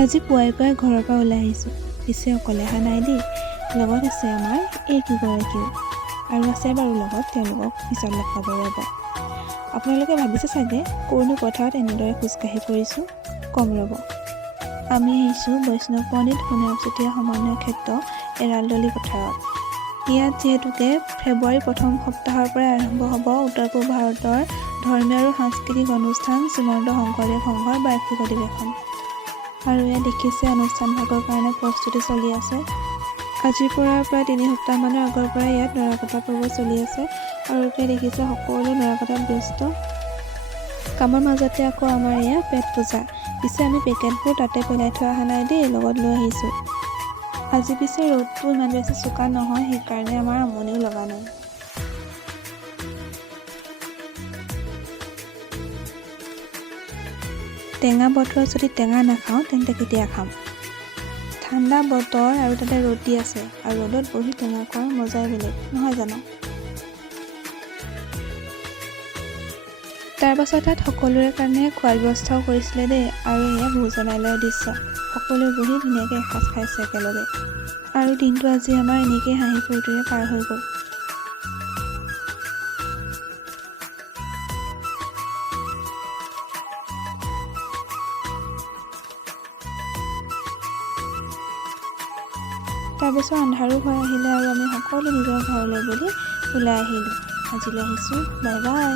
আজি পুৱাই ঘৰৰ পৰা ওলাই আহিছোঁ। পিছে অকলে অহা নাই দেই, লগত আছে আমাৰ এই কেইগৰাকীও, আৰু আছে বাৰু লগত, তেওঁলোকক পিছত লগ পাব ৰ'ব। আপোনালোকে ভাবিছে চাগে ক'ৰনো পথাৰত এনেদৰে খোজকাঢ়ি ফুৰিছোঁ। কম ৰ'ব, আমি আহিছোঁ বৈষ্ণৱ পণ্ডিত সোণাৰাম চুতীয়া সমন্বয় ক্ষেত্ৰ এৰালডলি পথাৰত। ইয়াত যিহেতুকে ফেব্ৰুৱাৰীৰ প্ৰথম সপ্তাহৰ পৰা আৰম্ভ হ'ব উত্তৰ পূব ভাৰতৰ ধৰ্মীয় আৰু সাংস্কৃতিক অনুষ্ঠান শ্ৰীমন্ত শংকৰদেৱ সংঘৰ বাৰ্ষিক অধিৱেশন। আৰু এয়া দেখিছে অনুষ্ঠানভাগৰ কাৰণে প্ৰস্তুতি চলি আছে। আজিৰ পৰা প্ৰায় 3 সপ্তাহমানৰ আগৰ পৰা ইয়াত নৰা কটা পৰ্ব চলি আছে, আৰু এতিয়া দেখিছে সকলো নৰা কটাত ব্যস্ত। কামৰ মাজতে আকৌ আমাৰ এয়া পেট পূজা। পিছে আমি পেকেটবোৰ তাতে পেলাই থৈ অহা নাই দেই, লগত লৈ আহিছোঁ। আজি পিছে ৰ'দটো ইমান বেছি চোকা নহয়, সেইকাৰণে আমাৰ আমনিও লগা নাই। টেঙা বতৰত যদি টেঙা নাখাওঁ তেন্তে কেতিয়া খাম? ঠাণ্ডা বতৰ আৰু তাতে ৰ'দ দি আছে, আৰু ৰ'দত বহি টেঙা খোৱাৰ মজাই বেলেগ, নহয় জানো? তাৰপাছত তাত সকলোৰে কাৰণে খোৱাৰ ব্যৱস্থাও কৰিছিলে দেই, আৰু এয়া ভোজনালয়ৰ দৃশ্য। সকলোৱে বহি ধুনীয়াকৈ এসাঁজ খাইছে একেলগে, আৰু দিনটো আজি আমাৰ এনেকেই হাঁহি ফূৰ্তিৰে পাৰ হৈ গ'ল। তাৰপিছত আন্ধাৰো হৈ আহিলে, আৰু আমি সকলো নিজৰ ঘৰলৈ বুলি ওলাই আহিলোঁ। আজিলৈ আহিছোঁ, বাই বাই।